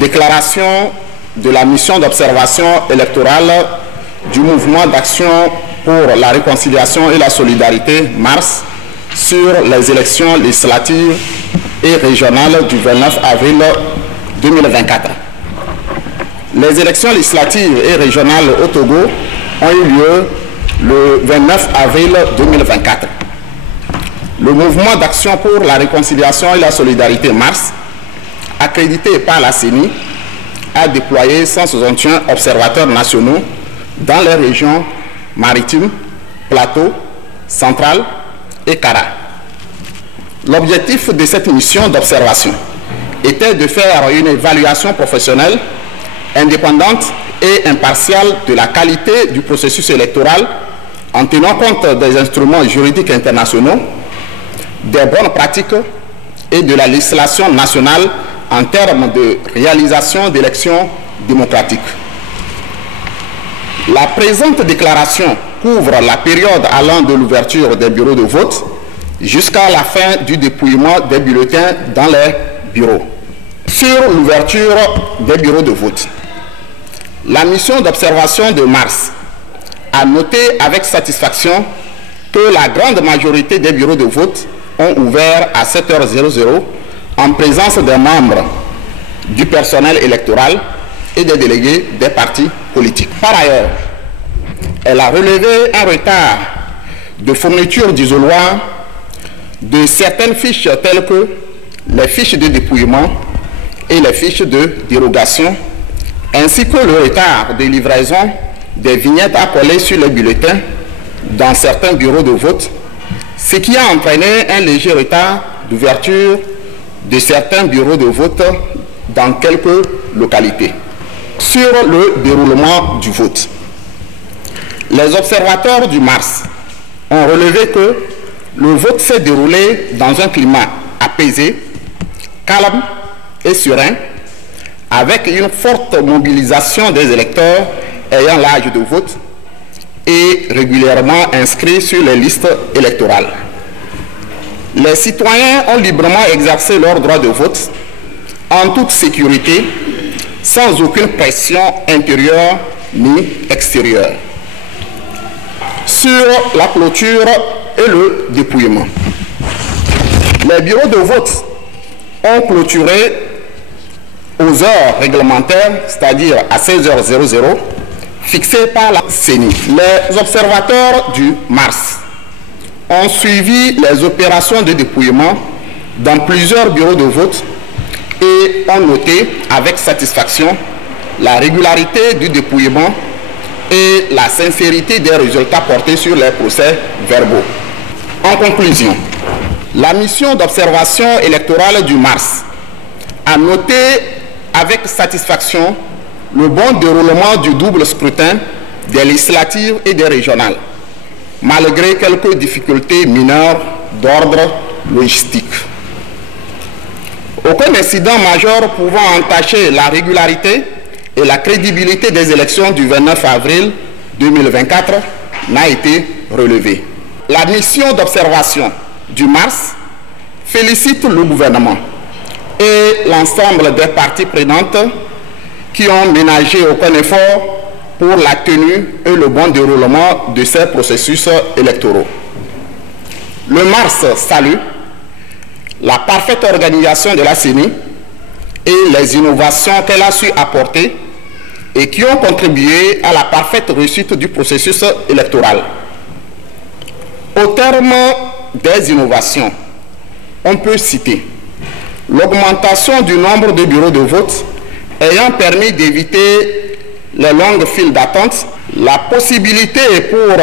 Déclaration de la mission d'observation électorale du mouvement d'action pour la réconciliation et la solidarité MARS sur les élections législatives et régionales du 29 avril 2024. Les élections législatives et régionales au Togo ont eu lieu le 29 avril 2024. Le mouvement d'action pour la réconciliation et la solidarité MARS, accrédité par la CENI, a déployé 161 observateurs nationaux dans les régions maritimes, plateau, centrale et Kara. L'objectif de cette mission d'observation était de faire une évaluation professionnelle, indépendante et impartiale de la qualité du processus électoral en tenant compte des instruments juridiques internationaux, des bonnes pratiques et de la législation nationale en termes de réalisation d'élections démocratiques. La présente déclaration couvre la période allant de l'ouverture des bureaux de vote jusqu'à la fin du dépouillement des bulletins dans les bureaux. Sur l'ouverture des bureaux de vote, la mission d'observation de MARS a noté avec satisfaction que la grande majorité des bureaux de vote ont ouvert à 7h00 en présence des membres du personnel électoral et des délégués des partis politiques. Par ailleurs, elle a relevé un retard de fourniture d'isoloir de certaines fiches telles que les fiches de dépouillement et les fiches de dérogation, ainsi que le retard de livraison des vignettes à coller sur les bulletins dans certains bureaux de vote, ce qui a entraîné un léger retard d'ouverture de certains bureaux de vote dans quelques localités. Sur le déroulement du vote, les observateurs du MARS ont relevé que le vote s'est déroulé dans un climat apaisé, calme et serein, avec une forte mobilisation des électeurs ayant l'âge de vote et régulièrement inscrits sur les listes électorales. Les citoyens ont librement exercé leur droit de vote en toute sécurité, sans aucune pression intérieure ni extérieure. Sur la clôture et le dépouillement, les bureaux de vote ont clôturé aux heures réglementaires, c'est-à-dire à 16h00, fixées par la CENI. Les observateurs du MARS ont suivi les opérations de dépouillement dans plusieurs bureaux de vote et ont noté avec satisfaction la régularité du dépouillement et la sincérité des résultats portés sur les procès-verbaux. En conclusion, la mission d'observation électorale du MARS a noté avec satisfaction le bon déroulement du double scrutin des législatives et des régionales, malgré quelques difficultés mineures d'ordre logistique. Aucun incident majeur pouvant entacher la régularité et la crédibilité des élections du 29 avril 2024 n'a été relevé. La mission d'observation du MARS félicite le gouvernement et l'ensemble des parties prenantes qui ont ménagé aucun effort pour la tenue et le bon déroulement de ces processus électoraux. Le MARS salue la parfaite organisation de la CENI et les innovations qu'elle a su apporter et qui ont contribué à la parfaite réussite du processus électoral. Au terme des innovations, on peut citer l'augmentation du nombre de bureaux de vote ayant permis d'éviter les longues files d'attente, la possibilité pour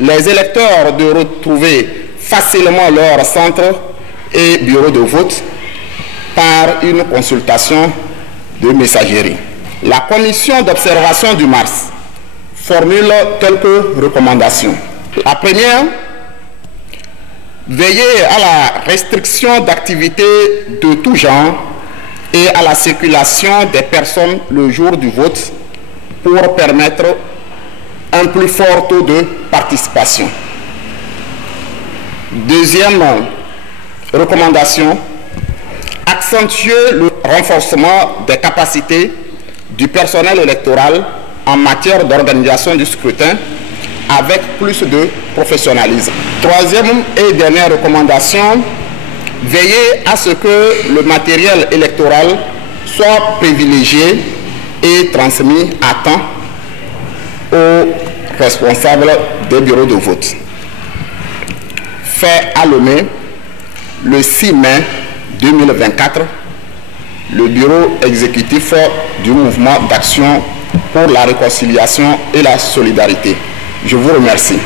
les électeurs de retrouver facilement leur centre et bureau de vote par une consultation de messagerie. La commission d'observation du MARS formule quelques recommandations. La première, veiller à la restriction d'activités de tout genre et à la circulation des personnes le jour du vote pour permettre un plus fort taux de participation. Deuxième recommandation, accentuer le renforcement des capacités du personnel électoral en matière d'organisation du scrutin avec plus de professionnalisme. Troisième et dernière recommandation, veiller à ce que le matériel électoral soit privilégié et transmis à temps aux responsables des bureaux de vote. Fait à Lomé, le 6 mai 2024, le bureau exécutif du mouvement d'action pour la réconciliation et la solidarité. Je vous remercie.